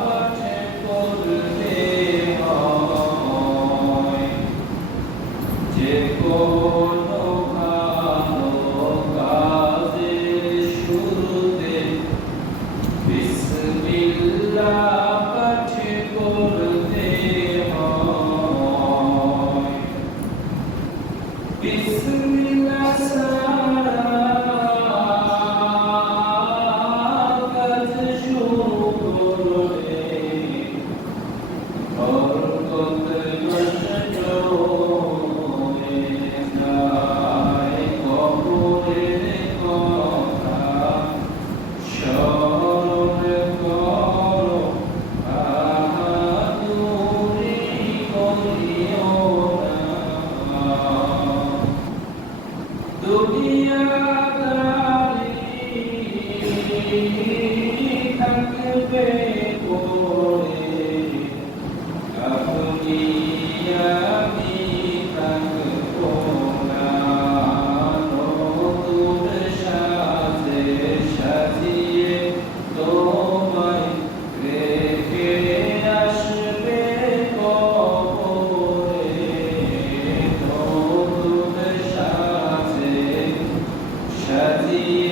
পাঠ করতে হয় যে কোনো ভালো কাজের শুরুতে বিসমিল্লাহ পাঠ করতে হয়। বিসমিল্লাহ ছাড়া কাজ শুরু করলে বরকত নষ্ট হয়ে যায়। কবরের কথা স্মরণ করো, বাহাদুরি করিও না। দুনিয়াদারি থাকবে পড়ে, আপনি আমি থাকবো না। নতুন সাজে সাজিয়ে তোমায় রেখে আসবে কবরে। নতুন সাজে সাজিয়ে